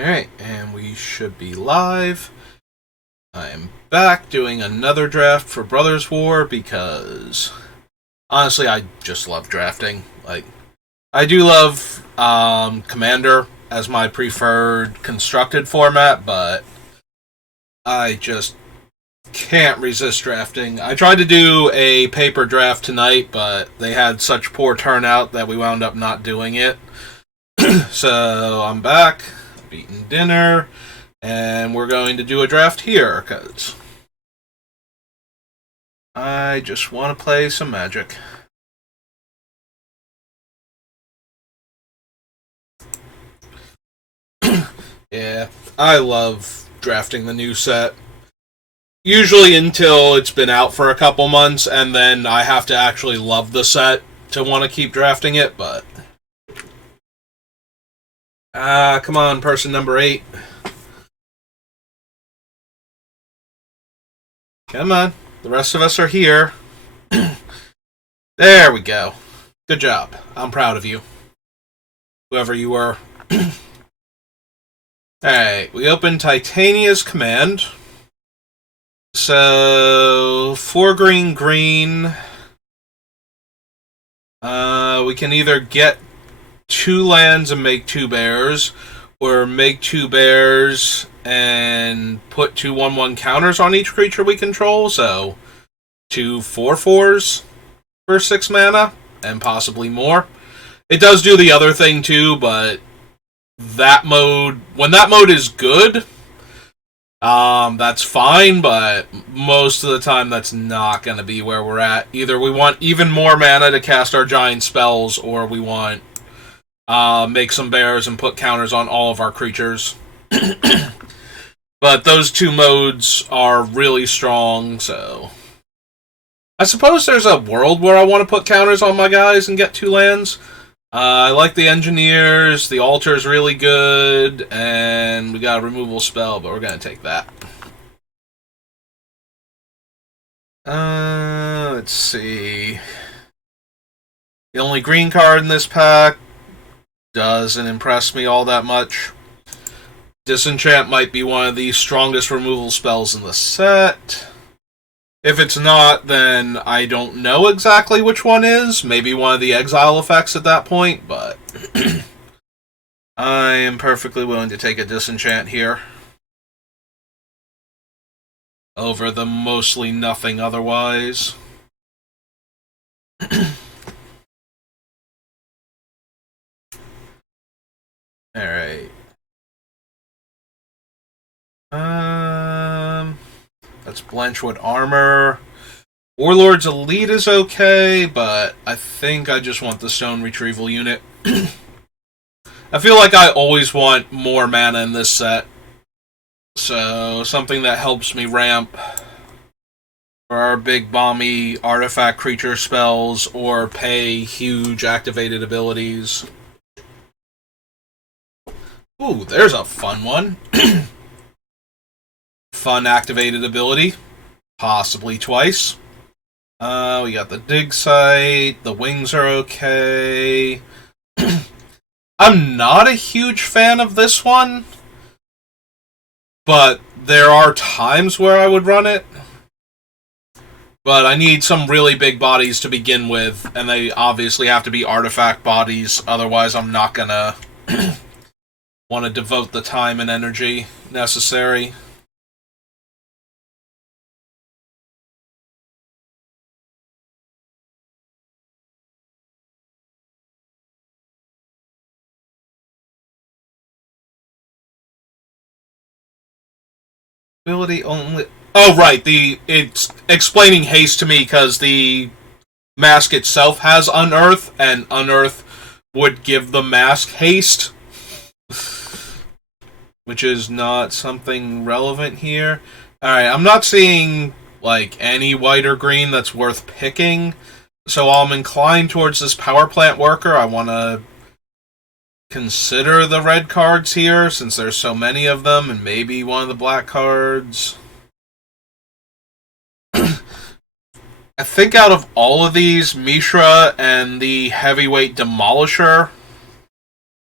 Alright, and we should be live. I am back doing another draft for Brothers War because honestly I just love drafting. I do love Commander as my preferred constructed format, but I just can't resist drafting. I tried to do a paper draft tonight, but they had such poor turnout that we wound up not doing it. So I'm back, I've eaten dinner, and we're going to do a draft here, because I just want to play some Magic. Yeah, I love drafting the new set. Usually until it's been out for a couple months, and then I have to actually love the set to want to keep drafting it, but... come on, person number 8. Come on, the rest of us are here. There we go. Good job. I'm proud of you. Whoever you were. Alright, we open Titania's Command. So, 4 green, green. We can either get 2 lands and make 2 bears, or make 2 bears and put 2 1/1 counters on each creature we control, so 2 4/4s for 6 mana, and possibly more. It does do the other thing too, but that mode, when that mode is good, that's fine, but most of the time that's not going to be where we're at. Either we want even more mana to cast our giant spells, or we want make some bears and put counters on all of our creatures. But those 2 modes are really strong, so... I suppose there's a world where I want to put counters on my guys and get 2 lands. I like the Engineers, the Altar's really good, and we got a removal spell, but we're going to take that. Let's see. The only green card in this pack doesn't impress me all that much. Disenchant might be one of the strongest removal spells in the set. If it's not, then I don't know exactly which one is. Maybe one of the exile effects at that point, but I am perfectly willing to take a Disenchant here over the mostly nothing otherwise. Alright. That's Blanchwood Armor. Warlord's Elite is okay, but I think I just want the Stone Retrieval unit. I feel like I always want more mana in this set. So, something that helps me ramp for our big bomby artifact creature spells, or pay huge activated abilities. Ooh, there's a fun one. Fun activated ability. Possibly twice. We got the dig site. The wings are okay. I'm not a huge fan of this one, but there are times where I would run it. But I need some really big bodies to begin with, and they obviously have to be artifact bodies, otherwise I'm not gonna want to devote the time and energy necessary. Ability only... Oh, right, it's explaining haste to me because the mask itself has Unearth, and Unearth would give the mask haste, which is not something relevant here. Alright, I'm not seeing, any white or green that's worth picking, so I'm inclined towards this power plant worker. I want to consider the red cards here, since there's so many of them, and maybe one of the black cards. I think out of all of these, Mishra and the Heavyweight Demolisher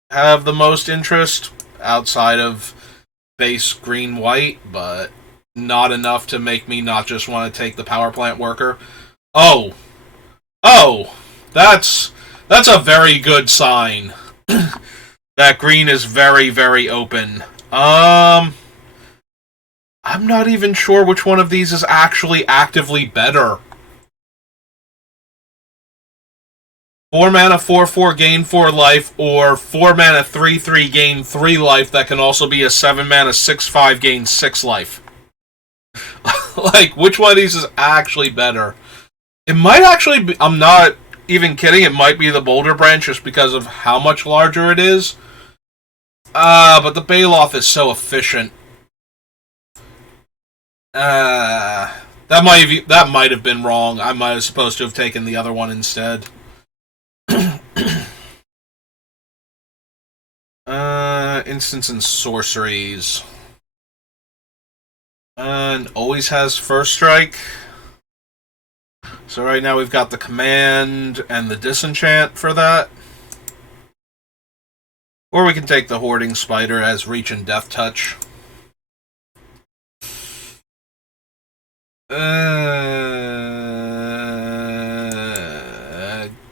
have the most interest. outside of base green white, but not enough to make me not just want to take the power plant worker. Oh, oh, that's a very good sign. That green is very, very open. I'm not even sure which one of these is actually actively better. 4 mana 4/4 gain 4 life, or 4 mana 3/3 gain 3 life that can also be a 7 mana 6/5 gain 6 life. Like, which one of these is actually better? It might actually be. I'm not even kidding. It might be the Boulder Branch just because of how much larger it is. But the Baloth is so efficient. That might have been wrong. I might have supposed to have taken the other one instead. Instants and sorceries. And always has first strike. So right now we've got the command and the disenchant for that. Or we can take the Hoarding Spider as reach and death touch.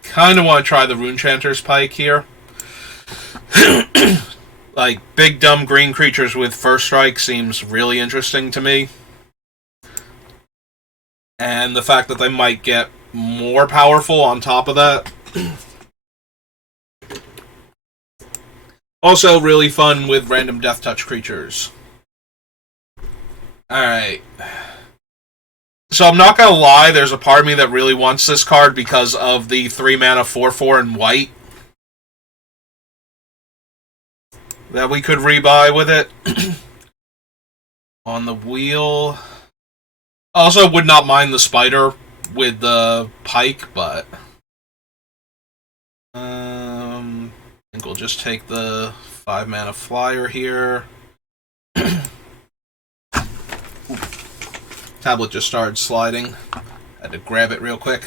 Kind of want to try the Runechanter's Pike here. Like, big dumb green creatures with first strike seems really interesting to me. And the fact that they might get more powerful on top of that. Also really fun with random death touch creatures. Alright. So I'm not gonna lie, there's a part of me that really wants this card because of the 3 mana 4/4 in white that we could rebuy with it. On the wheel. Also would not mind the spider with the pike, but I think we'll just take the 5 mana flyer here. Tablet just started sliding. Had to grab it real quick.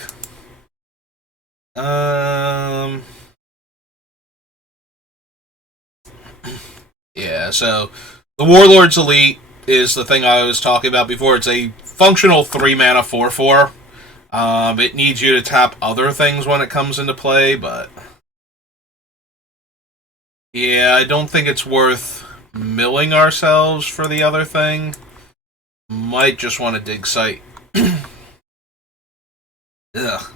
Yeah, so the Warlord's Elite is the thing I was talking about before. It's a functional 3 mana 4/4. It needs you to tap other things when it comes into play, but yeah, I don't think it's worth milling ourselves for the other thing. Might just want to dig site. Ugh.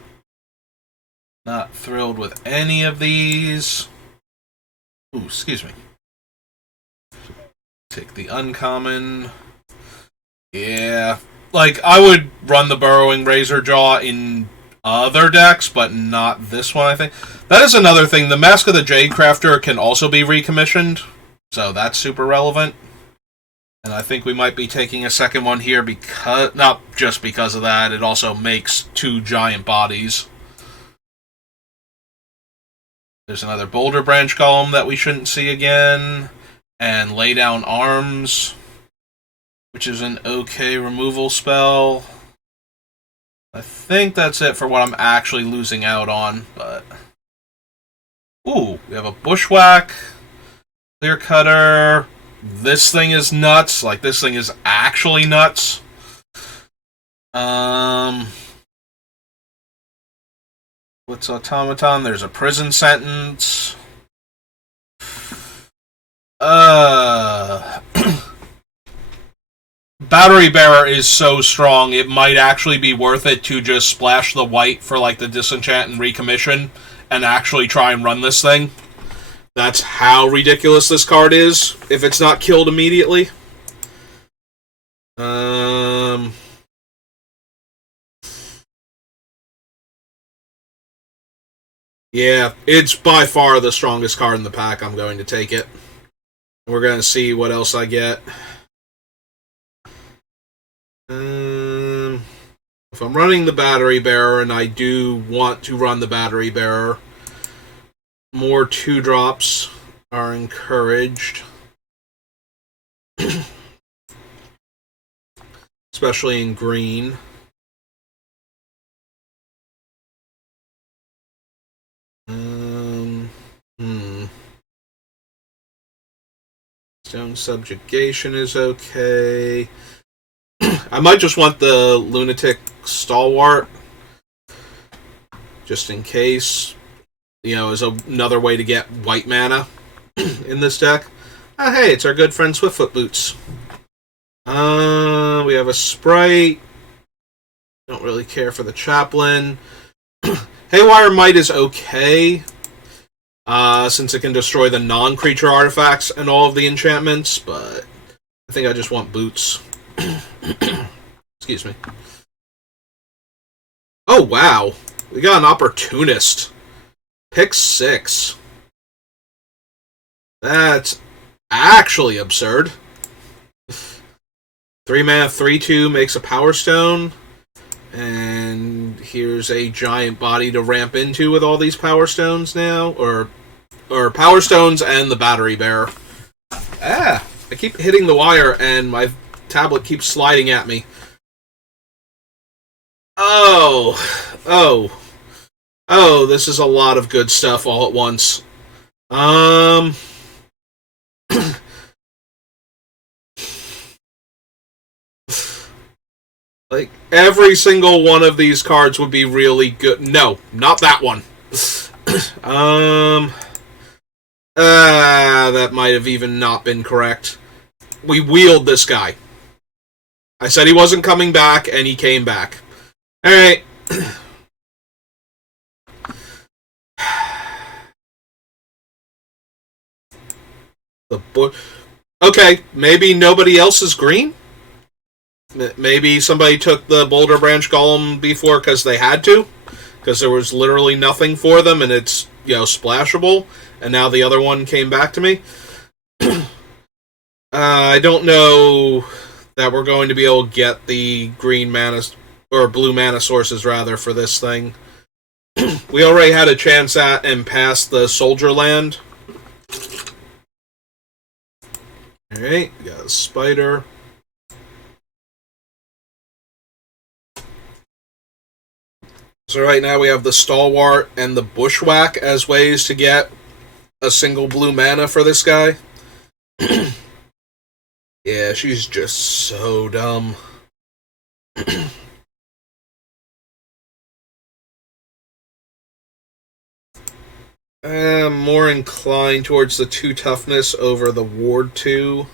Not thrilled with any of these. Ooh, excuse me. Take the uncommon. Yeah. Like, I would run the Burrowing Razorjaw in other decks, but not this one, I think. That is another thing. The Mask of the Jadecrafter can also be recommissioned, so that's super relevant. And I think we might be taking a second one here because... not just because of that, it also makes 2 giant bodies. There's another Boulder Branch Golem that we shouldn't see again. And Lay Down Arms, which is an okay removal spell. I think that's it for what I'm actually losing out on, but... Ooh, we have a Bushwhack, Clear Cutter. This thing is nuts. Like, this thing is actually nuts. What's Automaton? There's a Prison Sentence. Battery Bearer is so strong, it might actually be worth it to just splash the white for, like, the disenchant and recommission, and actually try and run this thing. That's how ridiculous this card is, if it's not killed immediately. Yeah, it's by far the strongest card in the pack. I'm going to take it. We're going to see what else I get. If I'm running the Battery Bearer, and I do want to run the Battery Bearer, more 2-drops are encouraged. Especially in green. Stone Subjugation is okay. I might just want the Lunatic Stalwart, just in case. As another way to get white mana in this deck. Hey, it's our good friend Swiftfoot Boots. We have a Sprite. Don't really care for the Chaplain. Haywire Might is okay, since it can destroy the non-creature artifacts and all of the enchantments, but I think I just want Boots. Excuse me. Oh, wow. We got an Opportunist. Pick 6. That's actually absurd. 3 mana, 3/2 makes a Power Stone. And here's a giant body to ramp into with all these Power Stones now. Or Power Stones and the Battery Bearer. I keep hitting the wire and my tablet keeps sliding at me. Oh, this is a lot of good stuff all at once. Like, every single one of these cards would be really good. No, not that one. That might have even not been correct. We wheeled this guy. I said he wasn't coming back, and he came back. Alright. Okay, maybe nobody else is green? Maybe somebody took the Boulder Branch Golem before because they had to? Because there was literally nothing for them, and it's, splashable, and now the other one came back to me? I don't know that we're going to be able to get the green mana, or blue mana sources, rather, for this thing. We already had a chance at and passed the Soldier Land. Alright, we got a Spider. So right now we have the Stalwart and the Bushwhack as ways to get a single blue mana for this guy. Yeah, she's just so dumb. I'm more inclined towards the 2 toughness over the Ward 2.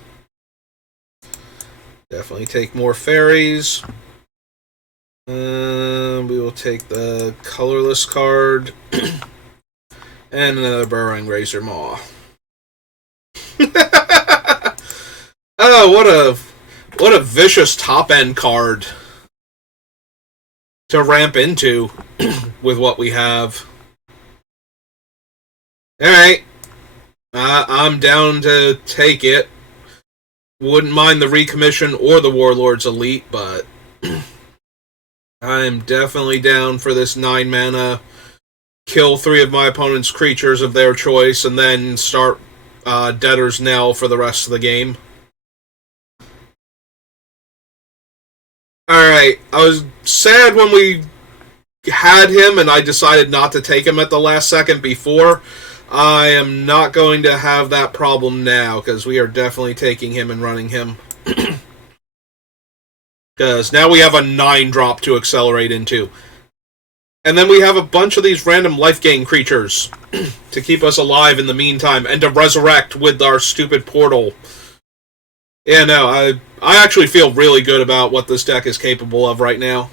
Definitely take more fairies. We will take the colorless card. And another Burrowing Razor Maw. Oh, what a vicious top-end card to ramp into with what we have. Alright. I'm down to take it. Wouldn't mind the Recommission or the Warlord's Elite, but I'm definitely down for this 9 mana. Kill 3 of my opponent's creatures of their choice, and then start Debtor's Knell for the rest of the game. Alright, I was sad when we had him and I decided not to take him at the last second before. I am not going to have that problem now, because we are definitely taking him and running him. Because now we have a 9-drop to accelerate into. And then we have a bunch of these random life gain creatures to keep us alive in the meantime, and to resurrect with our stupid portal. Yeah, no, I actually feel really good about what this deck is capable of right now.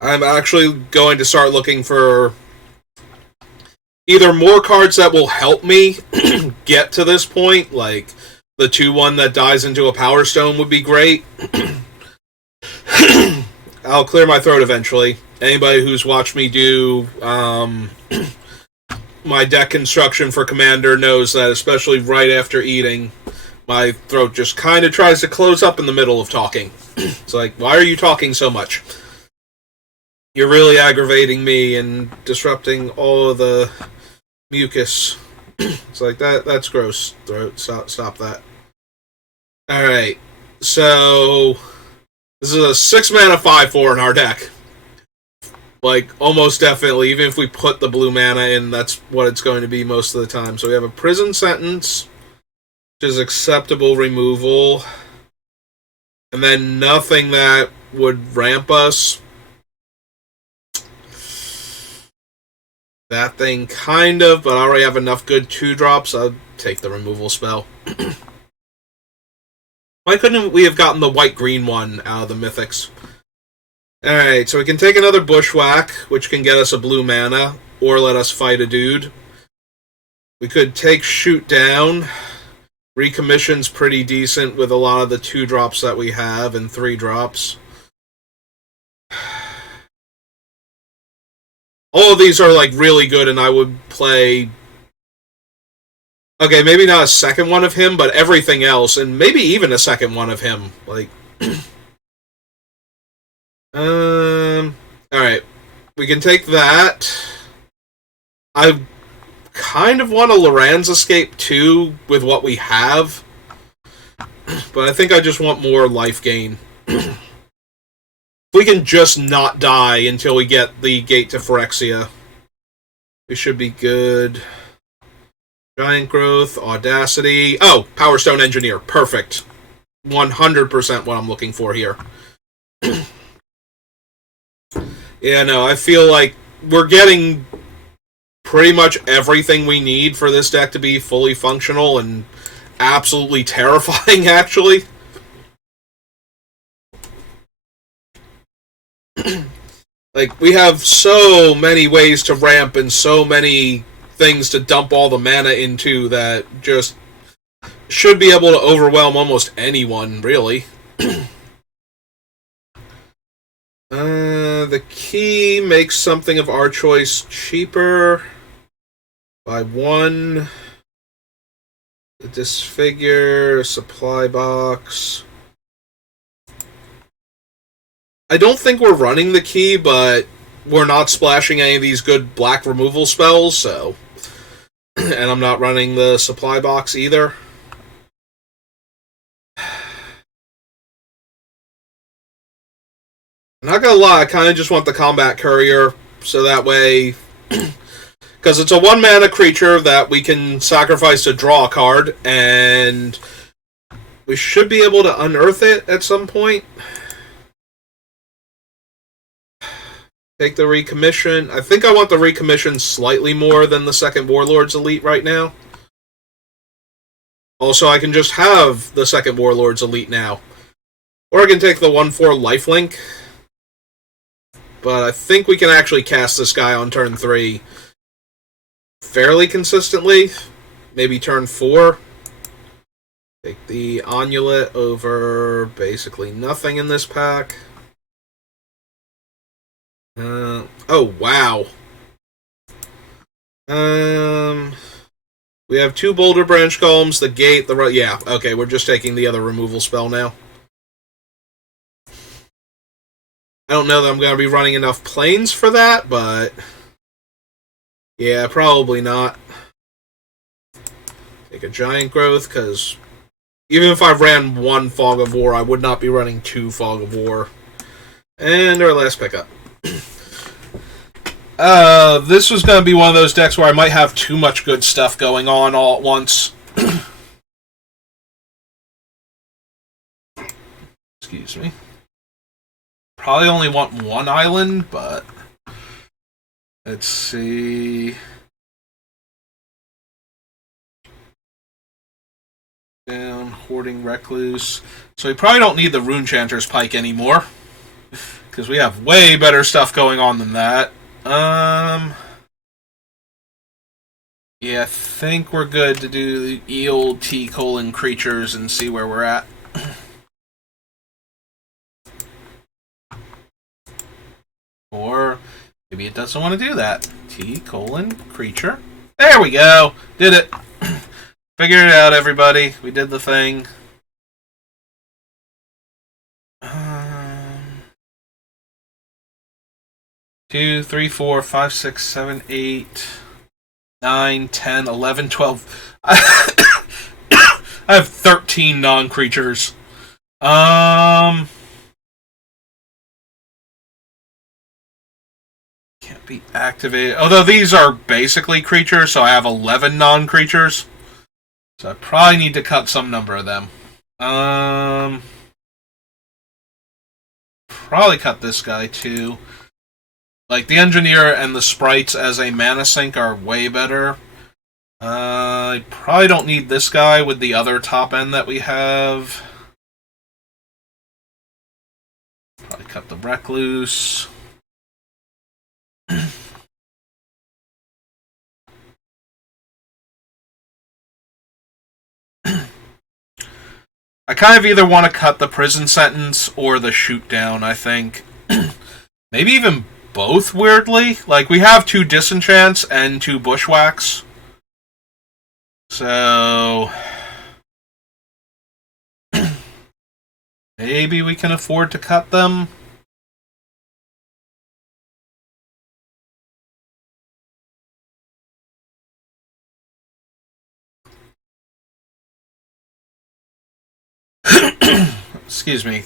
I'm actually going to start looking for either more cards that will help me get to this point, like the 2/1 that dies into a Power Stone would be great. I'll clear my throat eventually. Anybody who's watched me do my deck construction for Commander knows that, especially right after eating, my throat just kind of tries to close up in the middle of talking. It's like, why are you talking so much? You're really aggravating me and disrupting all of the mucus. It's like, that's gross, throat. Stop that. Alright, so this is a 6 mana 5/4 in our deck. Like, almost definitely, even if we put the blue mana in, that's what it's going to be most of the time. So we have a prison sentence, which is acceptable removal. And then nothing that would ramp us. That thing, kind of, but I already have enough good 2-drops. I'll take the removal spell. Why couldn't we have gotten the white-green one out of the mythics? Alright, so we can take another Bushwhack, which can get us a blue mana, or let us fight a dude. We could take Shoot Down. Recommission's pretty decent with a lot of the 2-drops that we have, and 3-drops. All of these are, like, really good, and I would play... Okay, maybe not a second one of him, but everything else, and maybe even a second one of him. Like... Alright. We can take that. I kind of want a Loran's Escape, too, with what we have. But I think I just want more life gain. If we can just not die until we get the Gate to Phyrexia, we should be good. Giant Growth, Audacity. Oh, Power Stone Engineer. Perfect. 100% what I'm looking for here. Yeah, no, I feel like we're getting pretty much everything we need for this deck to be fully functional and absolutely terrifying, actually. Like, we have so many ways to ramp and so many things to dump all the mana into that just should be able to overwhelm almost anyone, really. The key makes something of our choice cheaper by 1. The Disfigure, Supply Box. I don't think we're running the key, but we're not splashing any of these good black removal spells, so... And I'm not running the Supply Box either. I'm not gonna lie, I kind of just want the Combat Courier, so that way... Because it's a 1-mana creature that we can sacrifice to draw a card, and we should be able to unearth it at some point. Take the Recommission. I think I want the Recommission slightly more than the second Warlord's Elite right now. Also, I can just have the second Warlord's Elite now. Or I can take the 1/4 Lifelink. But I think we can actually cast this guy on turn 3 fairly consistently. Maybe turn 4. Take the Onulet over basically nothing in this pack. Oh, wow. We have 2 Boulder Branch Golems, the Gate, the... Yeah, okay, we're just taking the other removal spell now. I don't know that I'm going to be running enough planes for that, but... Yeah, probably not. Take a Giant Growth, because... Even if I ran 1 Fog of War, I would not be running 2 Fog of War. And our last pickup. This was going to be one of those decks where I might have too much good stuff going on all at once. Excuse me. Probably only want 1 island, but... Let's see... Down, Hoarding Recluse. So we probably don't need the Runechanter's Pike anymore. Because we have way better stuff going on than that. Yeah, I think we're good to do the Eel T creatures and see where we're at. Or maybe it doesn't want to do that. T creature. There we go. Did it. Figured it out, everybody. We did the thing. 2, 3, 4, 5, 6, 7, 8, 9, 10, 11, 12. I have 13 non-creatures. be activated. Although these are basically creatures, so I have 11 non-creatures. So I probably need to cut some number of them. Probably cut this guy too. Like, the Engineer and the Sprites as a mana sink are way better. I probably don't need this guy with the other top end that we have. Probably cut the Recluse. I kind of either want to cut the prison sentence or the shoot down, I think. Maybe even both, weirdly. Like, we have 2 disenchants and 2 bushwhacks. So maybe we can afford to cut them. Excuse me.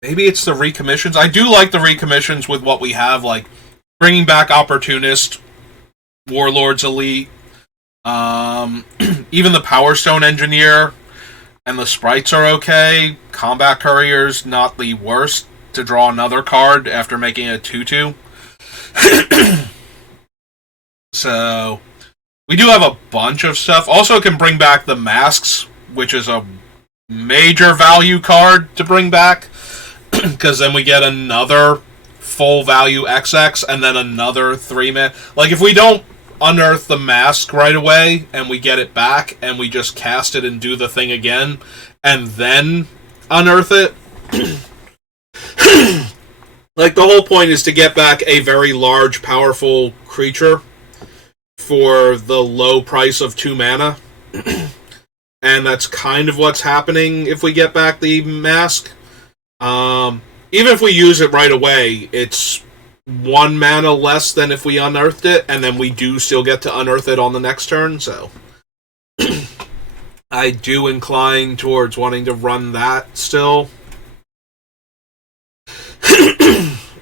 Maybe it's the recommissions. I do like the recommissions with what we have, like bringing back Opportunist, Warlords Elite, even the Power Stone Engineer and the Sprites are okay. Combat Courier's not the worst to draw another card after making a 2-2. So we do have a bunch of stuff. Also, it can bring back the Masks, which is a major value card to bring back, because then we get another full value XX and then another 3-man. Like, if we don't unearth the Mask right away and we get it back and we just cast it and do the thing again and then unearth it, like, the whole point is to get back a very large, powerful creature for the low price of 2 mana. And that's kind of what's happening if we get back the Mask. Even if we use it right away, it's 1 mana less than if we unearthed it, and then we do still get to unearth it on the next turn, so I do incline towards wanting to run that still.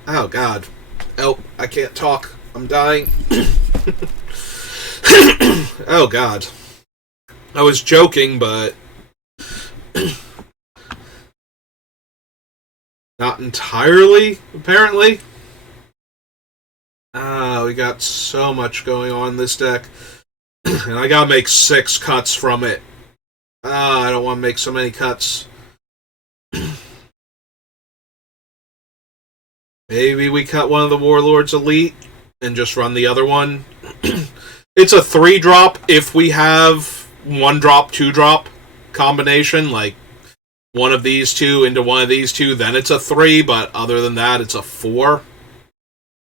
Oh, God. Oh, I can't talk. I'm dying. Oh, God. I was joking, but not entirely, apparently. We got so much going on in this deck. And I gotta make 6 cuts from it. I don't want to make so many cuts. Maybe we cut one of the Warlords Elite and just run the other one. It's a 3-drop if we have 1-drop, 2-drop combination, like one of these two into one of these two, then it's a 3, but other than that, it's a 4.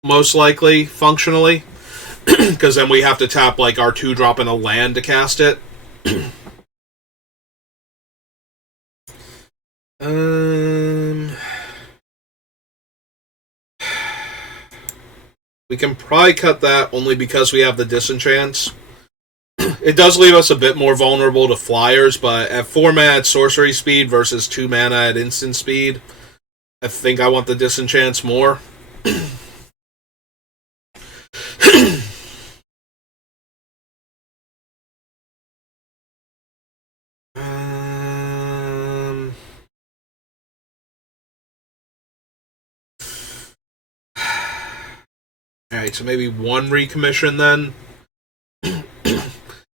Most likely, functionally. Because then we have to tap, like, our 2-drop and a land to cast it. We can probably cut that only because we have the disenchants. It does leave us a bit more vulnerable to flyers, but at 4 mana at sorcery speed versus 2 mana at instant speed, I think I want the disenchants more. Alright, so maybe 1 recommission then.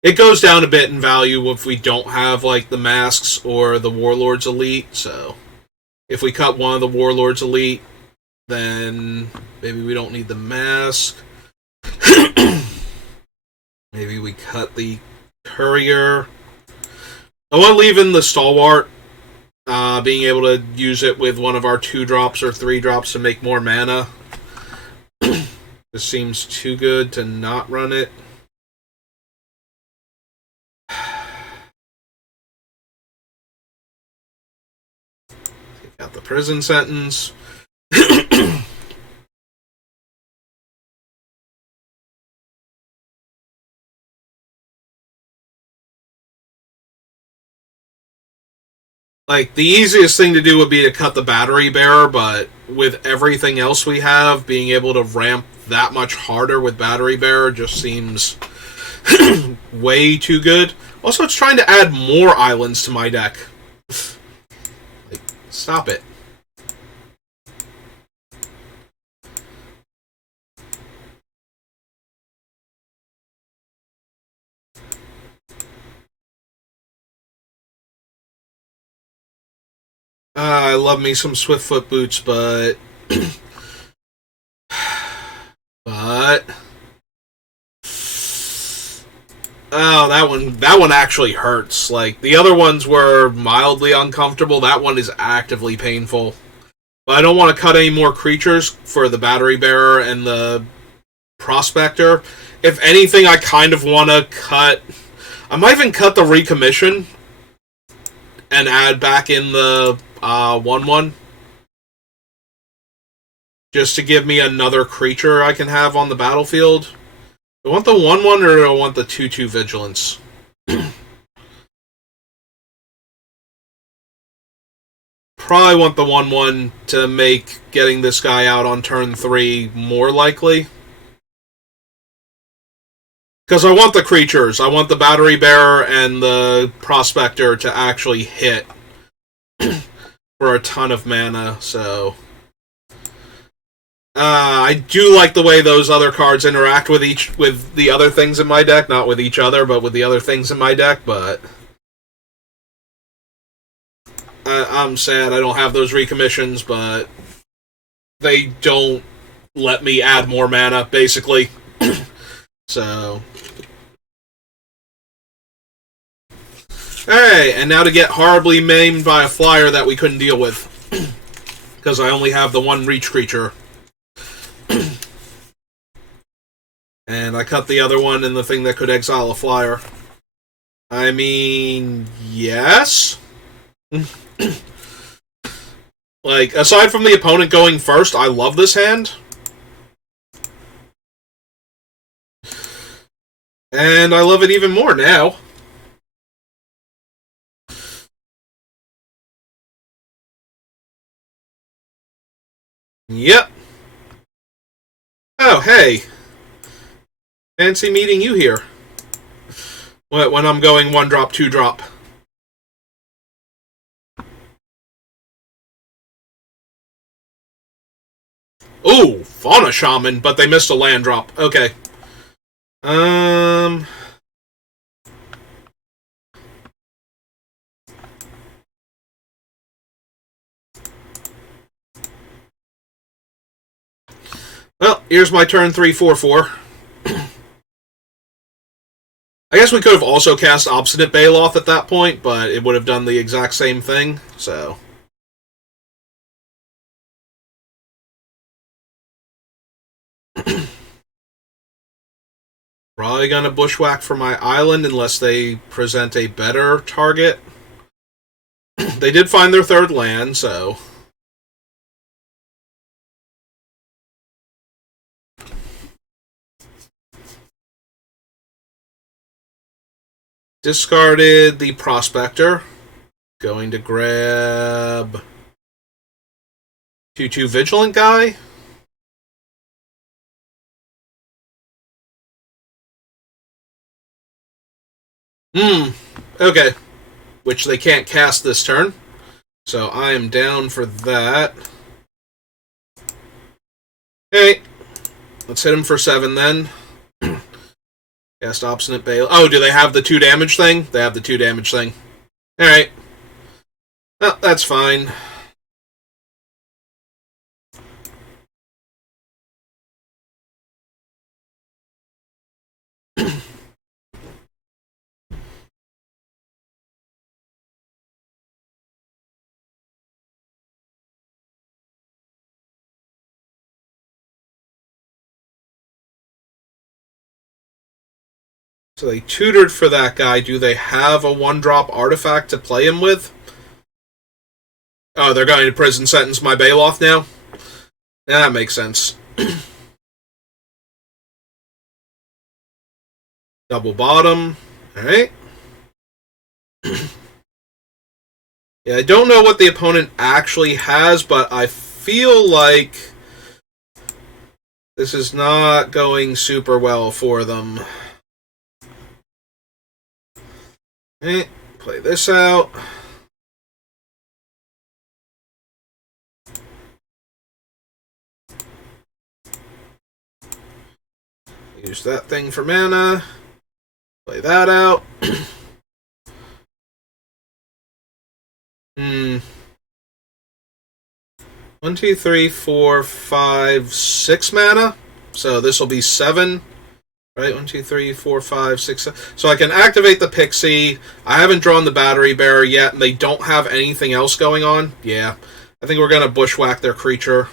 It goes down a bit in value if we don't have, like, the Masks or the Warlords Elite, so if we cut one of the Warlords Elite, then maybe we don't need the Mask. Maybe we cut the Courier. I want to leave in the Stalwart, being able to use it with one of our 2-drops or 3-drops to make more mana. This seems too good to not run it. Take out the prison sentence. Like, the easiest thing to do would be to cut the battery bearer, but with everything else we have, being able to ramp that much harder with battery bearer just seems way too good. Also, it's trying to add more islands to my deck. Like, stop it. I love me some Swiftfoot boots, but but oh, that one actually hurts. Like, the other ones were mildly uncomfortable. That one is actively painful. But I don't want to cut any more creatures for the battery bearer and the prospector. If anything, I kind of want to cut. I might even cut the recommission and add back in the 1/1 just to give me another creature I can have on the battlefield. Do I want the 1/1 or do I want the 2/2 vigilance? Probably want the 1/1 to make getting this guy out on turn 3 more likely. Because I want the creatures. I want the battery bearer and the prospector to actually hit for a ton of mana, so I do like the way those other cards interact with the other things in my deck, not with each other, but with the other things in my deck. But I'm sad I don't have those recommissions, but they don't let me add more mana, basically. So, alright, and now to get horribly maimed by a flyer that we couldn't deal with. Because I only have the one reach creature. And I cut the other one and the thing that could exile a flyer. I mean, yes? Like, aside from the opponent going first, I love this hand. And I love it even more now. Yep. Oh, hey. Fancy meeting you here. When I'm going 1-drop, 2-drop. Ooh, Fauna Shaman, but they missed a land drop. Okay. Well, here's my turn 3/4/4. I guess we could have also cast Obstinate Baloth at that point, but it would have done the exact same thing, so. Probably gonna bushwhack for my island unless they present a better target. They did find their third land, so. Discarded the Prospector. Going to grab 2/2 Vigilant guy. Okay. Which they can't cast this turn. So I am down for that. Hey. Let's hit him for 7 then. Cast Obstinate Bale. Oh, do they have the 2 damage thing? They have the 2 damage thing. Alright. Well, that's fine. So they tutored for that guy. Do they have a 1-drop artifact to play him with? Oh, they're going to prison sentence my Baloth now? Yeah, that makes sense. Double bottom. Alright. Yeah, I don't know what the opponent actually has, but I feel like this is not going super well for them. Play this out. Use that thing for mana. Play that out. Hmm. 1, 2, 3, 4, 5, 6 mana. So this will be 7. Right? 1, 2, 3, 4, 5, 6, 7. So I can activate the Pixie. I haven't drawn the Battery Bearer yet, and they don't have anything else going on. Yeah. I think we're going to bushwhack their creature.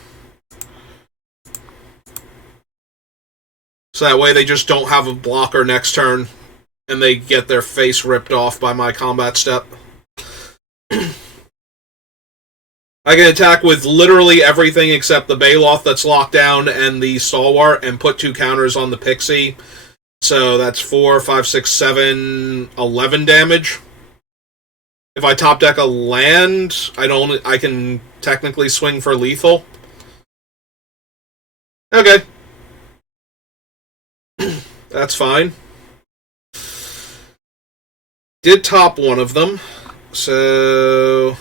So that way they just don't have a blocker next turn, and they get their face ripped off by my combat step. I can attack with literally everything except the Baloth that's locked down and the Stalwart, and put 2 counters on the Pixie. So that's 4, 5, 6, 7, 11 damage. If I top deck a land, I can technically swing for lethal. Okay. That's fine. Did top one of them. So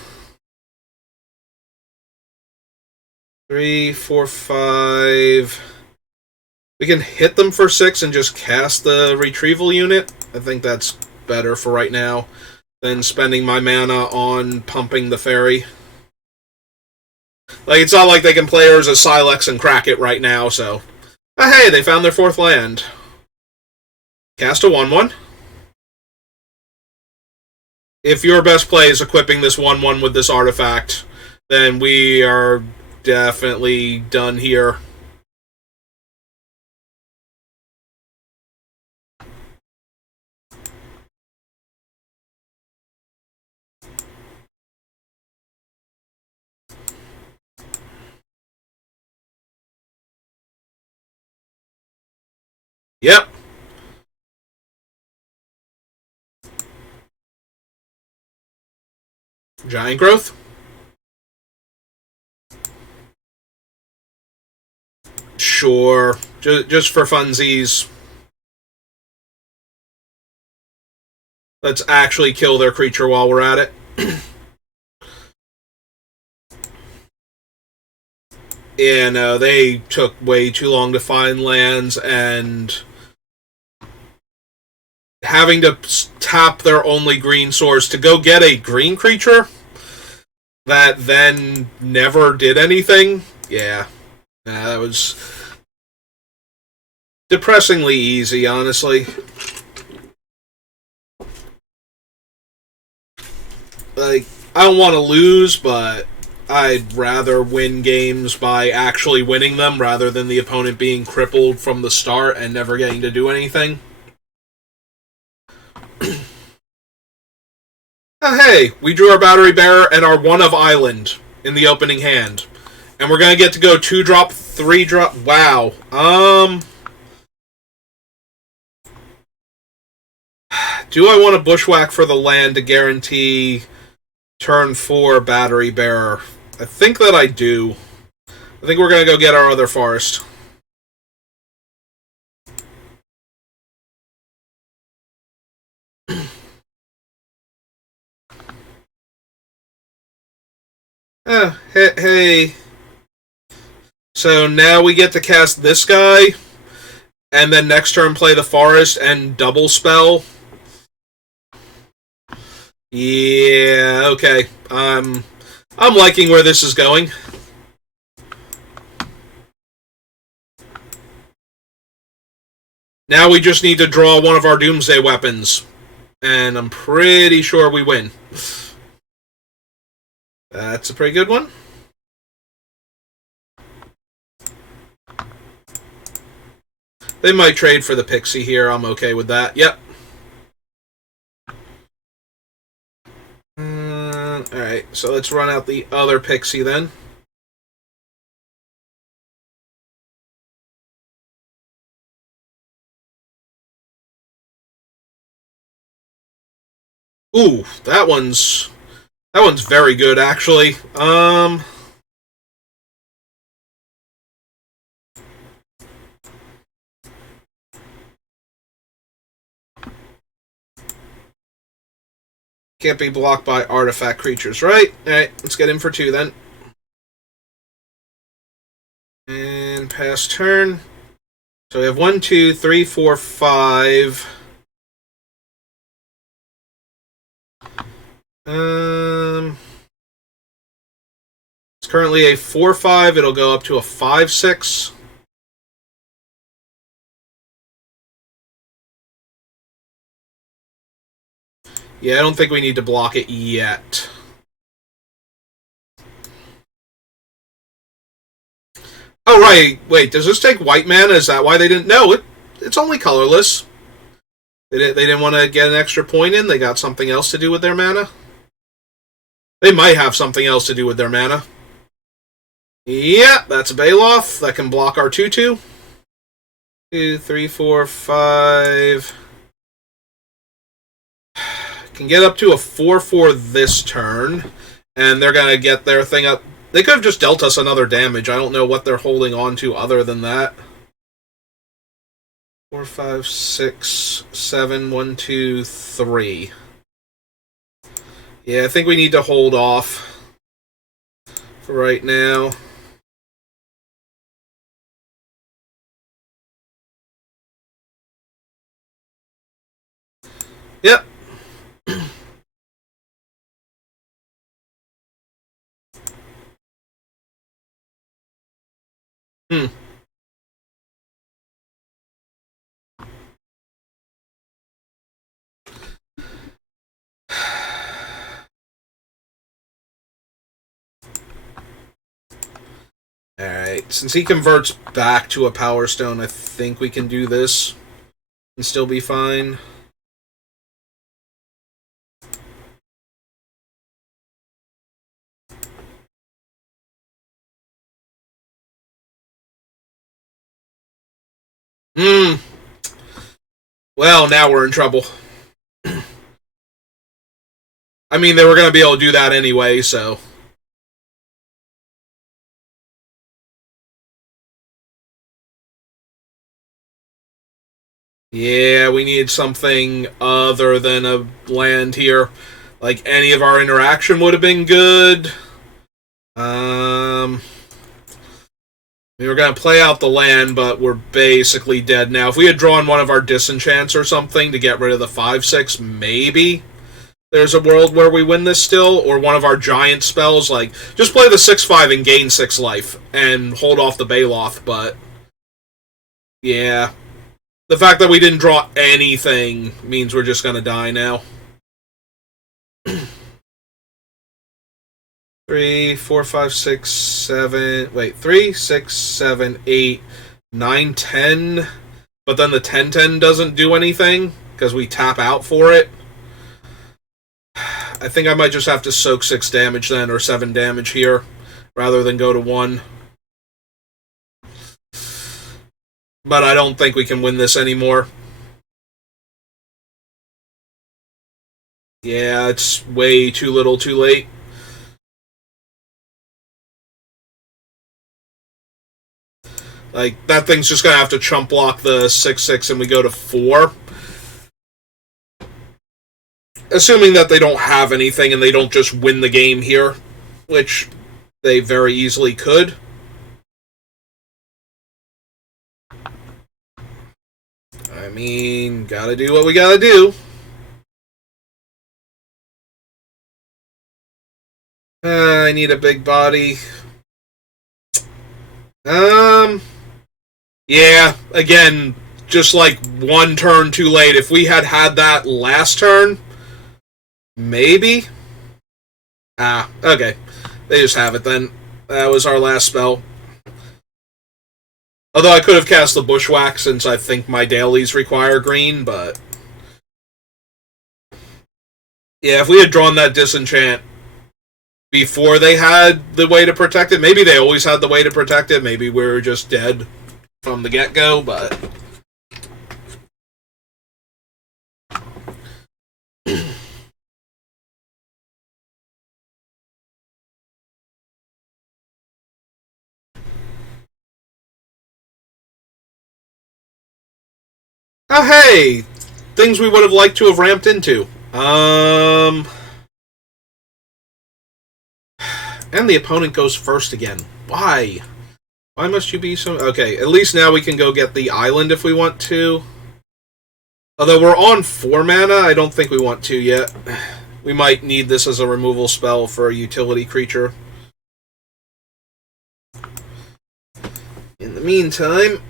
3, 4, 5. We can hit them for 6 and just cast the retrieval unit. I think that's better for right now than spending my mana on pumping the fairy. Like, it's not like they can play her as a Sylex and crack it right now, so. Oh, hey, they found their 4th land. Cast a 1/1. If your best play is equipping this 1/1 with this artifact, then we are definitely done here. Yep. Giant growth. Sure. Just for funsies. Let's actually kill their creature while we're at it. Yeah, no, they took way too long to find lands, and having to tap their only green source to go get a green creature that then never did anything. Yeah, that was depressingly easy, honestly. Like, I don't want to lose, but I'd rather win games by actually winning them rather than the opponent being crippled from the start and never getting to do anything. Oh, hey, we drew our Battery Bearer and our 1 of Island in the opening hand. And we're going to get to go 2-drop, 3-drop. Wow. Do I want to bushwhack for the land to guarantee turn 4 Battery Bearer? I think that I do. I think we're going to go get our other forest. Hey. So now we get to cast this guy, and then next turn play the forest and double spell. Yeah, okay. I'm liking where this is going. Now we just need to draw one of our Doomsday weapons, and I'm pretty sure we win. That's a pretty good one. They might trade for the Pixie here. I'm okay with that. Yep. Alright, so let's run out the other Pixie then. Ooh, that one's That one's very good, actually. Can't be blocked by artifact creatures, right? Alright, let's get in for 2 then. And pass turn. So we have 1, 2, 3, 4, 5. It's currently a 4-5. It'll go up to a 5-6. Yeah, I don't think we need to block it yet. Oh, right. Wait, does this take white mana? Is that why they didn't? No, it's only colorless. They didn't want to get an extra point in? They got something else to do with their mana? They might have something else to do with their mana. Yeah, that's a Baloth. That can block our 2-2. 2, 3, 4, 5. Can get up to a 4-4 this turn. And they're going to get their thing up. They could have just dealt us another damage. I don't know what they're holding on to other than that. 4, 5, 6, 7, 1, 2, 3. Yeah, I think we need to hold off for right now. Yep. Alright, since he converts back to a Power Stone, I think we can do this and still be fine. Well, now we're in trouble. I mean, they were going to be able to do that anyway, so... Yeah, we need something other than a land here. Like, any of our interaction would have been good. We were going to play out the land, but we're basically dead now. If we had drawn one of our disenchants or something to get rid of the 5-6, maybe there's a world where we win this still. Or one of our giant spells, like, just play the 6-5 and gain 6 life and hold off the Baloth, but... Yeah. The fact that we didn't draw anything means we're just going to die now. 3, 4, 5, 6, 7... Wait, 3, 6, 7, 8, 9, 10. But then the 10-10 doesn't do anything because we tap out for it. I think I might just have to soak 6 damage then, or 7 damage here, rather than go to 1. But I don't think we can win this anymore. Yeah, it's way too little too late. Like, that thing's just going to have to chump block the 6-6 and we go to 4. Assuming that they don't have anything and they don't just win the game here, which they very easily could. I mean, gotta do what we gotta do. I need a big body. Yeah, again, just like one turn too late. If we had had that last turn, maybe? Ah, okay. They just have it then. That was our last spell. Although I could have cast the Bushwhack since I think my dailies require green, but... Yeah, if we had drawn that Disenchant before they had the way to protect it, maybe they always had the way to protect it, maybe we were just dead from the get-go, but... Oh, hey! Things we would have liked to have ramped into. And the opponent goes first again. Why? Why must you be so... Okay, at least now we can go get the island if we want to. Although we're on 4 mana, I don't think we want to yet. We might need this as a removal spell for a utility creature. In the meantime...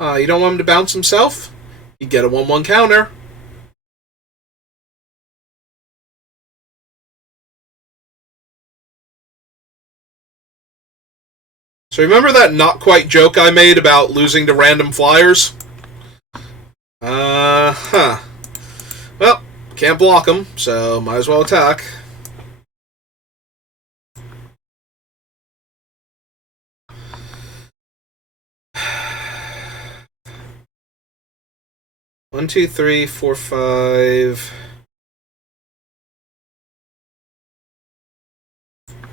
you don't want him to bounce himself? You get a 1/1 counter. So remember that not quite joke I made about losing to random flyers? Well, can't block them, so might as well attack. One, two, three, four, five.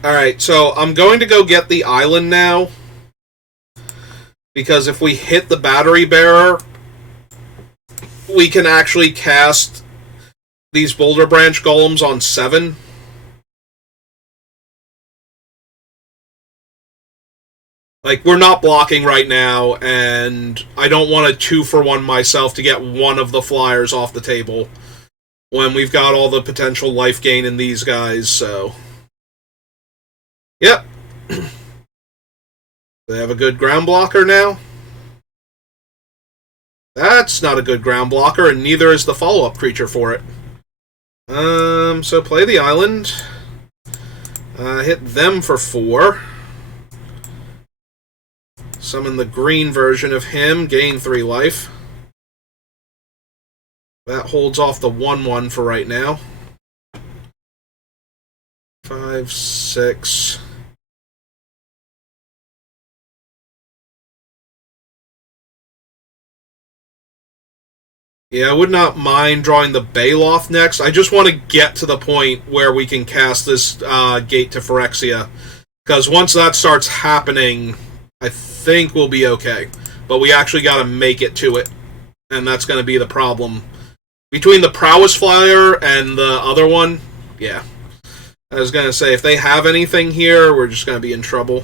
Alright, so I'm going to go get the island now. Because if we hit the battery bearer, we can actually cast these Boulder Branch Golems on 7. Like, we're not blocking right now, and I don't want a 2-for-1 myself to get one of the flyers off the table when we've got all the potential life gain in these guys, so... Yep. They have a good ground blocker now. That's not a good ground blocker, and neither is the follow-up creature for it. So play the island. Hit them for 4. Summon the green version of him, gain 3 life. That holds off the 1/1 for right now. 5, 6. Yeah, I would not mind drawing the Baloth next. I just want to get to the point where we can cast this Gate to Phyrexia. Because once that starts happening, I think we'll be okay. But we actually got to make it to it. And that's going to be the problem. Between the Prowess Flyer and the other one, yeah. I was going to say, if they have anything here, we're just going to be in trouble.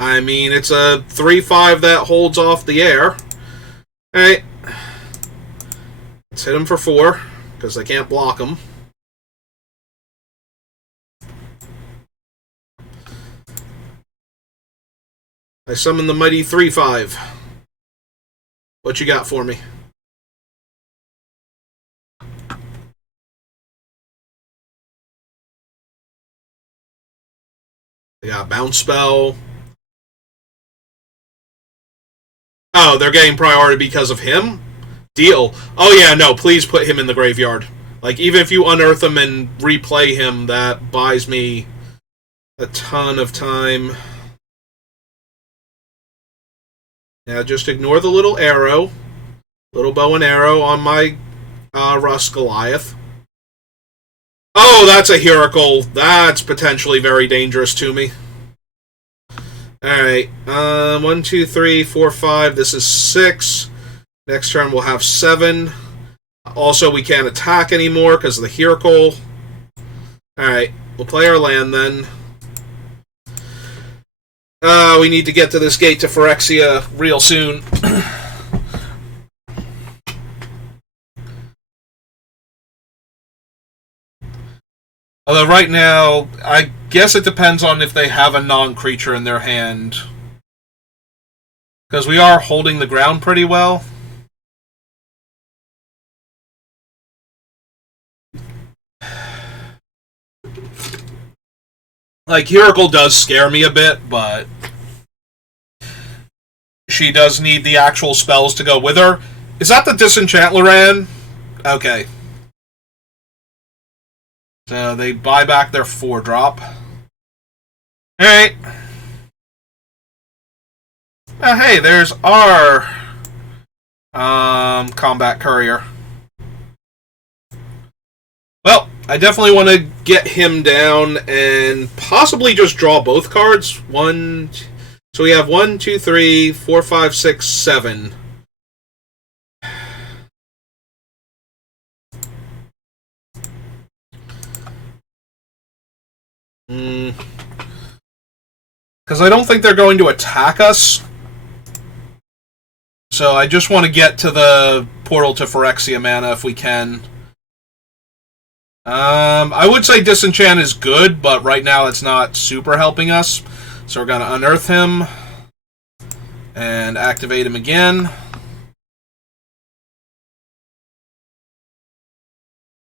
I mean, it's a 3/5 that holds off the air. Alright. Let's hit him for 4, because I can't block him. I summon the mighty 3/5. What you got for me? They got a bounce spell. Oh, they're getting priority because of him? Deal. Oh yeah, no, please put him in the graveyard. Like, even if you unearth him and replay him, that buys me a ton of time. Now just ignore the little arrow. Little bow and arrow on my Rust Goliath. Oh, that's a Huracle. That's potentially very dangerous to me. Alright. 1, 2, 3, 4, 5. This is 6. Next turn we'll have 7. Also, we can't attack anymore because of the Huracle. Alright. We'll play our land then. We need to get to this Gate to Phyrexia real soon. Although right now, I guess it depends on if they have a non-creature in their hand. Because we are holding the ground pretty well. Like, Huracle does scare me a bit, but she does need the actual spells to go with her. Is that the Disenchant Loran? Okay. So they buy back their 4-drop. Alright. Hey, there's our Combat Courier. Well, I definitely want to get him down and possibly just draw both cards. So we have 1, 2, 3, 4, 5, 6, 7. Because I don't think they're going to attack us. So I just want to get to the Portal to Phyrexia mana if we can. I would say Disenchant is good, but right now it's not super helping us. So we're going to unearth him and activate him again.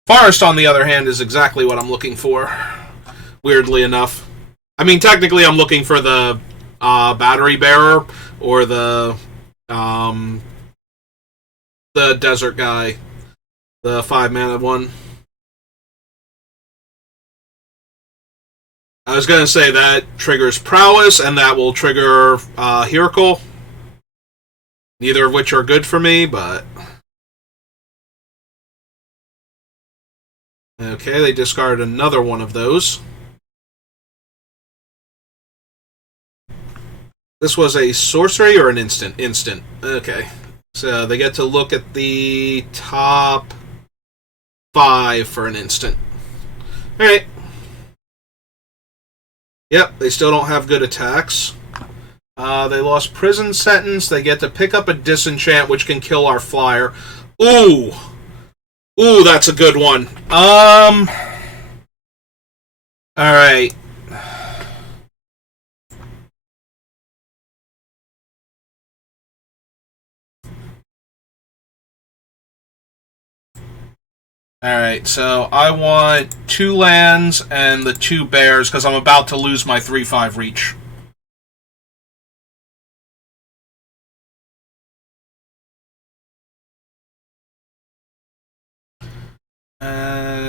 Forest, on the other hand, is exactly what I'm looking for, weirdly enough. I mean, technically I'm looking for the Battery Bearer or the Desert guy, the 5-mana one. I was going to say that triggers Prowess, and that will trigger Hiracle. Neither of which are good for me, but... Okay, they discarded another one of those. This was a sorcery or an instant? Instant. Okay. So they get to look at the top 5 for an instant. Alright. Yep, they still don't have good attacks. They lost Prison Sentence. They get to pick up a Disenchant, which can kill our flyer. Ooh! Ooh, that's a good one. Alright. Alright, so I want 2 lands and the 2 bears, because I'm about to lose my 3/5 reach.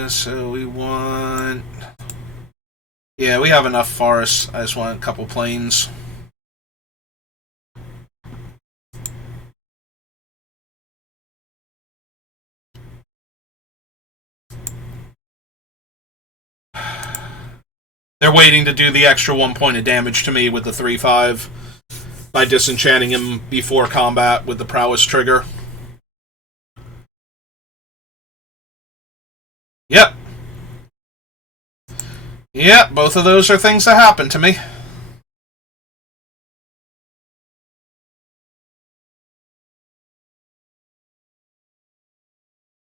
So we want... Yeah, we have enough forests. I just want a couple plains. They're waiting to do the extra 1 point of damage to me with the 3/5 by disenchanting him before combat with the prowess trigger. Yep. Yep, both of those are things that happen to me.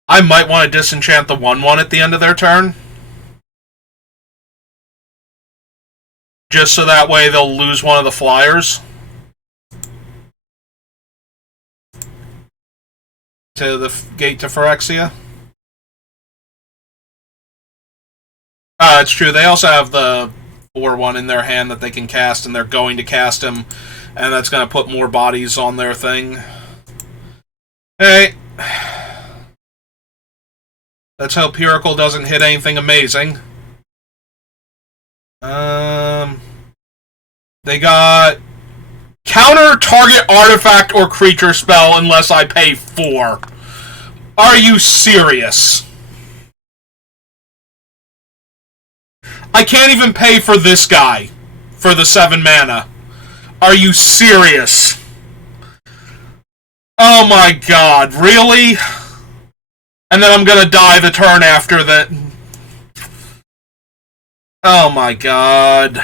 I might want to disenchant the 1/1 at the end of their turn. Just so that way they'll lose one of the flyers. To the gate to Phyrexia. It's true. They also have the 4/1 in their hand that they can cast, and they're going to cast him, and that's going to put more bodies on their thing. Hey. Let's hope Hiracle doesn't hit anything amazing. They got counter target artifact or creature spell unless I pay 4. Are you serious? I can't even pay for this guy for the 7 mana. Are you serious? Oh my god, really? And then I'm gonna die the turn after that. Oh my god.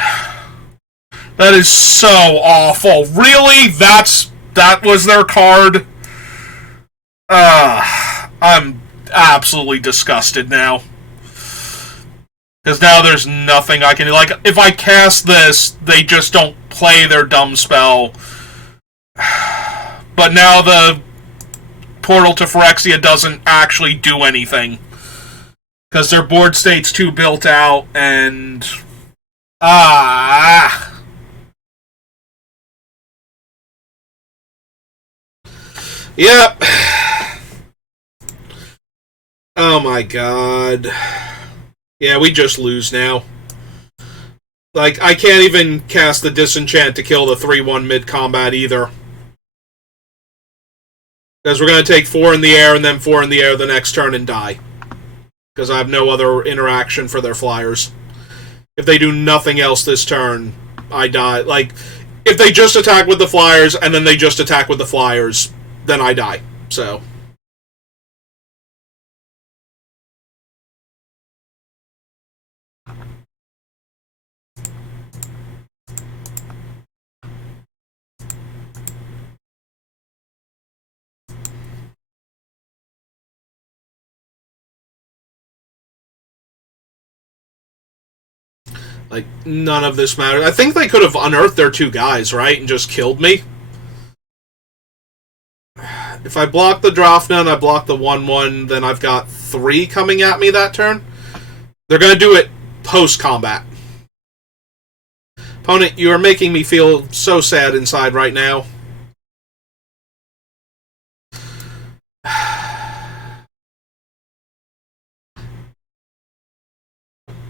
That is so awful. Really? That was their card? I'm absolutely disgusted now. Because now there's nothing I can do. Like, if I cast this, they just don't play their dumb spell. But now the Portal to Phyrexia doesn't actually do anything. Because their board state's too built out, and... Yep. Oh my god. Yeah, we just lose now. Like, I can't even cast the Disenchant to kill the 3/1 mid-combat either. Because we're going to take 4 in the air and then 4 in the air the next turn and die. because I have no other interaction for their flyers. If they do nothing else this turn, I die. Like, if they just attack with the flyers and then they just attack with the flyers, then I die. So. Like, none of this matters. I think they could have unearthed their two guys, right? And just killed me. If I block the Drafna and I block the 1-1, then I've got 3 coming at me that turn. They're going to do it post-combat. Opponent, you are making me feel so sad inside right now.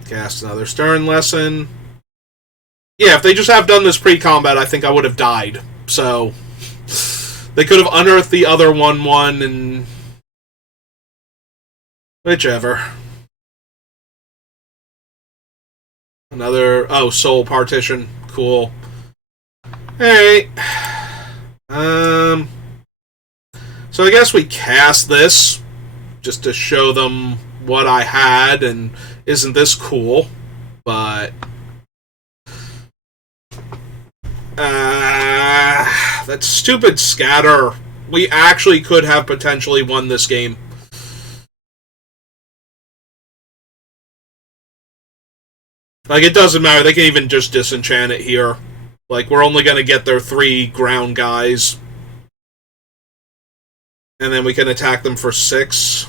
Cast another Stern Lesson. Yeah, if they just have done this pre-combat, I think I would have died. So, they could have unearthed the other 1-1 and... whichever. Another... oh, Soul Partition. Cool. Alright. So I guess we cast this just to show them what I had, and isn't this cool? But... that stupid scatter. We actually could have potentially won this game. Like, it doesn't matter. They can even just disenchant it here. Like, we're only going to get their 3 ground guys. And then we can attack them for 6.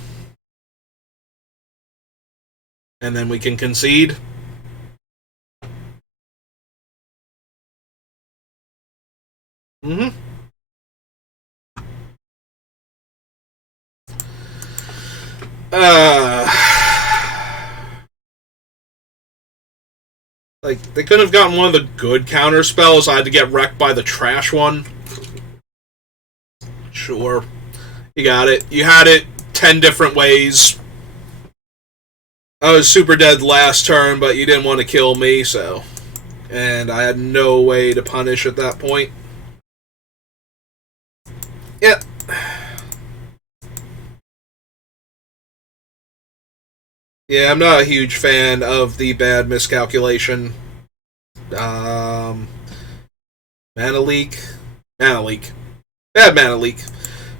And then we can concede. Mm-hmm. Like, they couldn't have gotten one of the good counter spells. I had to get wrecked by the trash one. Sure. You got it. You had it 10 different ways. I was super dead last turn, but you didn't want to kill me, so... and I had no way to punish at that point. Yep. Yeah, I'm not a huge fan of the bad miscalculation. Mana leak. Mana leak. Bad mana leak.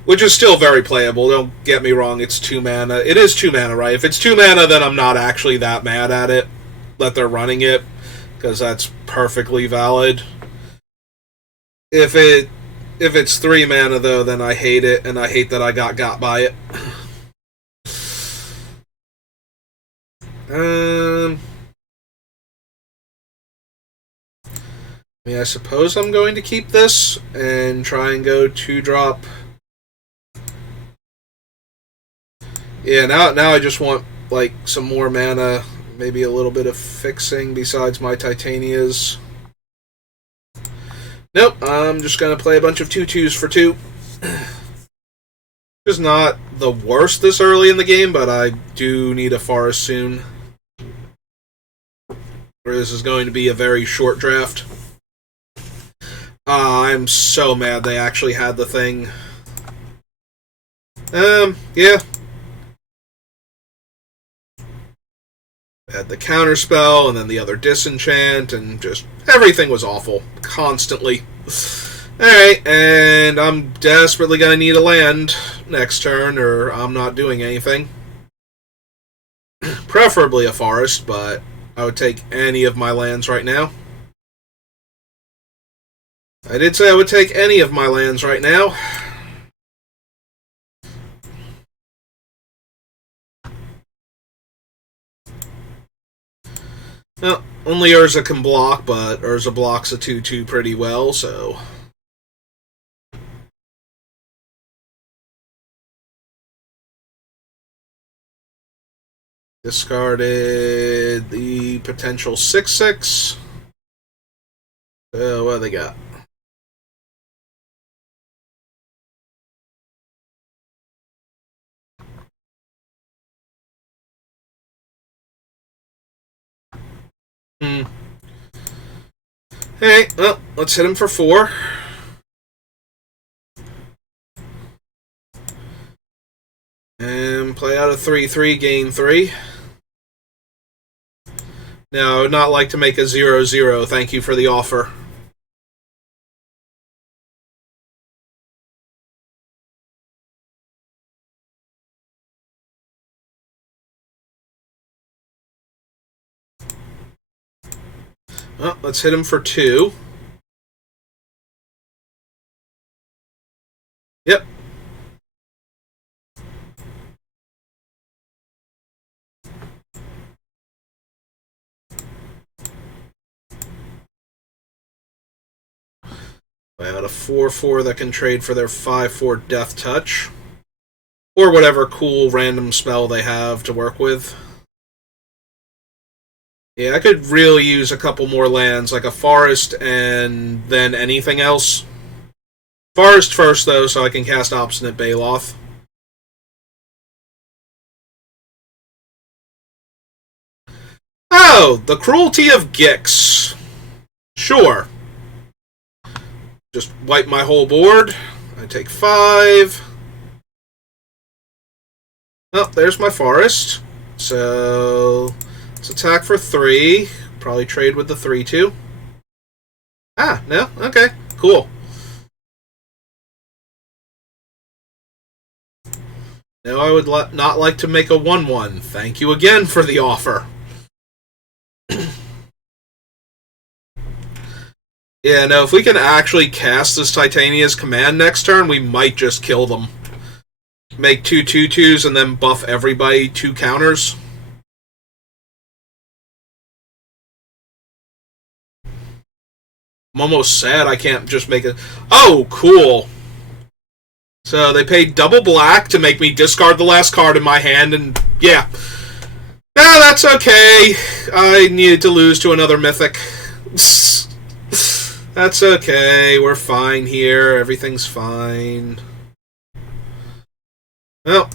Which is still very playable, don't get me wrong, it's 2 mana. It is 2 mana, right? If it's 2 mana, then I'm not actually that mad at it, that they're running it, because that's perfectly valid. If it's 3 mana, though, then I hate it, and I hate that I got by it. I mean, I suppose I'm going to keep this and try and go 2-drop. Yeah, now I just want, like, some more mana, maybe a little bit of fixing besides my Titanias. Nope, I'm just going to play a bunch of 2/2s for 2. It's not the worst this early in the game, but I do need a forest soon. This is going to be a very short draft. I'm so mad they actually had the thing. Yeah. Had the counterspell, and then the other disenchant, and just everything was awful. Constantly. Alright, and I'm desperately gonna need a land next turn, or I'm not doing anything. Preferably a forest, but I would take any of my lands right now. I did say I would take any of my lands right now. Well, only Urza can block, but Urza blocks a 2/2 pretty well, so... discarded the potential 6/6. What do they got? Hmm. Hey, well, let's hit him for 4. And play out a 3-3, gain 3. Now, I would not like to make a 0-0. Thank you for the offer. Well, let's hit him for 2. Yep. I had a 4-4 that can trade for their 5-4 Death Touch. Or whatever cool random spell they have to work with. Yeah, I could really use a couple more lands, like a Forest and then anything else. Forest first, though, so I can cast Obstinate Baloth. Oh, the Cruelty of Gix. Sure. Just wipe my whole board. I take 5. Oh, there's my Forest. So, let's attack for 3. Probably trade with the 3-2. Ah, no? Okay, cool. Now I would not like to make a 1-1. Thank you again for the offer. Yeah, no, if we can actually cast this Titania's command next turn, we might just kill them. Make 2 2/2s and then buff everybody 2 counters. I'm almost sad I can't just make it. Oh, cool. So they paid double black to make me discard the last card in my hand, and yeah. Ah, that's okay. I needed to lose to another mythic. That's okay. We're fine here. Everything's fine. Well.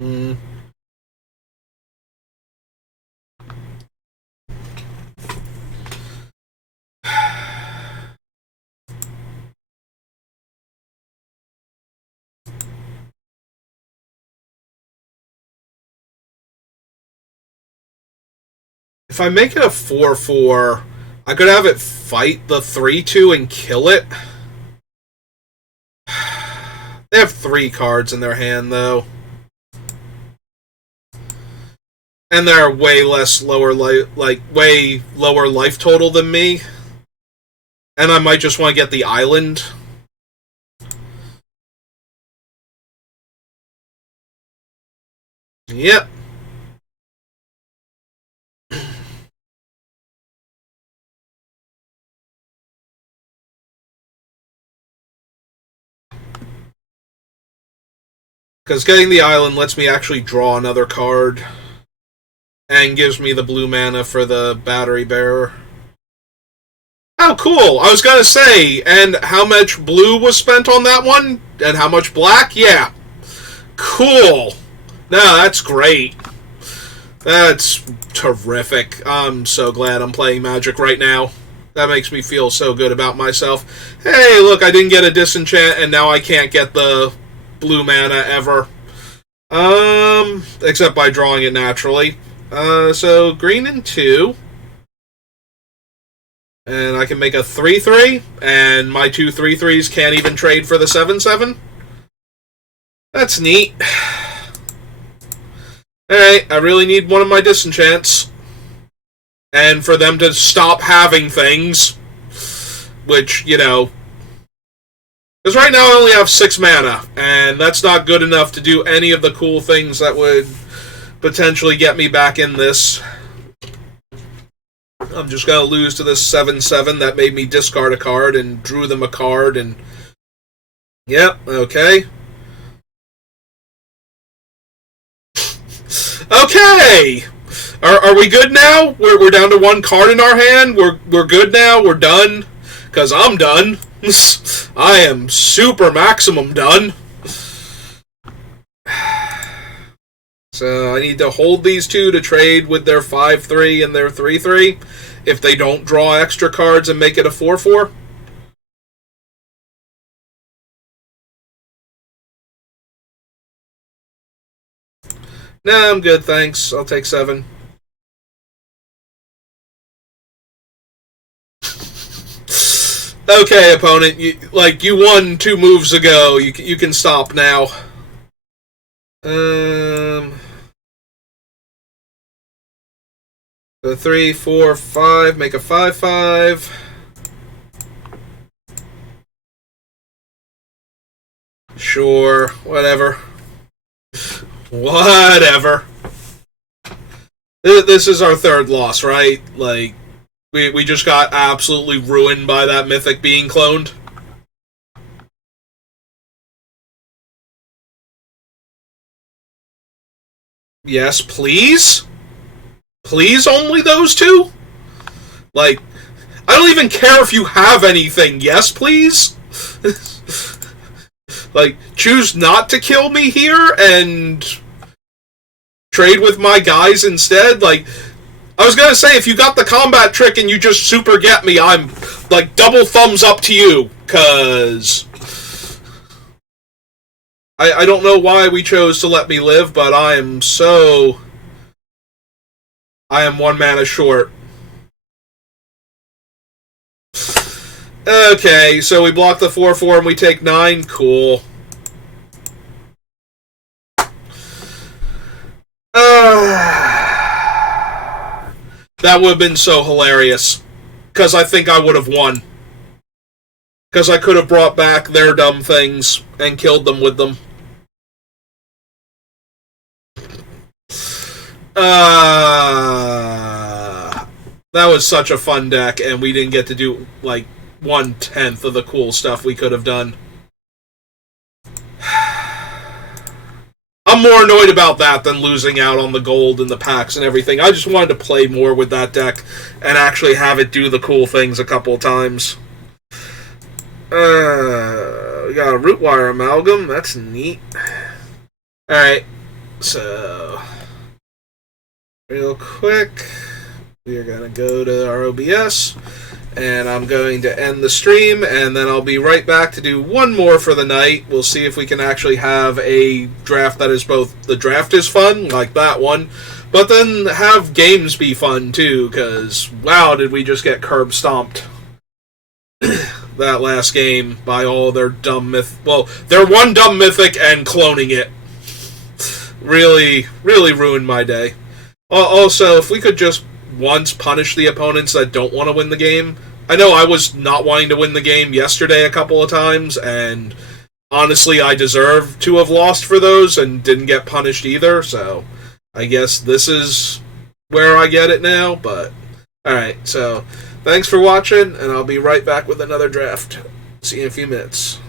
Hmm. If I make it a 4-4, I could have it fight the 3-2 and kill it. They have 3 cards in their hand, though. And they're way way lower life total than me. And I might just want to get the island. Yep. Because getting the island lets me actually draw another card. And gives me the blue mana for the battery bearer. Oh, cool. I was going to say, and how much blue was spent on that one? And how much black? Yeah. Cool. No, that's great. That's terrific. I'm so glad I'm playing Magic right now. That makes me feel so good about myself. Hey, look, I didn't get a disenchant, and now I can't get the blue mana ever. Except by drawing it naturally. So green and 2. And I can make a 3-3, and my 2 3/3s can't even trade for the 7-7. That's neat. Alright, I really need one of my disenchants. And for them to stop having things. Which, you know. Because right now I only have 6 mana, and that's not good enough to do any of the cool things that would potentially get me back in this. I'm just going to lose to this 7-7 that made me discard a card and drew them a card, and yep, okay. Okay! Are we good now? We're down to 1 card in our hand? We're good now? We're done? because I'm done. I am super maximum done. So I need to hold these two to trade with their 5-3 and their 3-3 if they don't draw extra cards and make it a 4-4. Nah, I'm good, thanks. I'll take 7. Okay, opponent, you won 2 moves ago. You can stop now. The 3, 4, 5, make a 5-5. Sure, whatever. Whatever. This is our 3rd loss, right? Like, we just got absolutely ruined by that mythic being cloned. Yes, please? Please only those 2? Like, I don't even care if you have anything. Yes, please? Like, choose not to kill me here and trade with my guys instead? Like, I was gonna say, if you got the combat trick and you just super get me, I'm, like, double thumbs up to you, cause I don't know why we chose to let me live, but I am 1 mana short. Okay, so we block the 4-4 and we take 9. Cool. That would have been so hilarious. Because I think I would have won. Because I could have brought back their dumb things and killed them with them. That was such a fun deck, and we didn't get to do, like, 1/10 of the cool stuff we could have done. I'm more annoyed about that than losing out on the gold and the packs and everything. I just wanted to play more with that deck and actually have it do the cool things a couple of times. We got a Rootwire Amalgam. That's neat. Alright, so real quick, we are going to go to our OBS, and I'm going to end the stream, and then I'll be right back to do one more for the night. We'll see if we can actually have a draft that is both, the draft is fun, like that one, but then have games be fun too, because wow, did we just get curb stomped that last game by all their dumb their one dumb mythic and cloning it. Really, really ruined my day. Also, if we could just once punish the opponents that don't want to win the game. I know I was not wanting to win the game yesterday a couple of times, and honestly, I deserve to have lost for those and didn't get punished either, so I guess this is where I get it now, but alright, so thanks for watching, and I'll be right back with another draft. See you in a few minutes.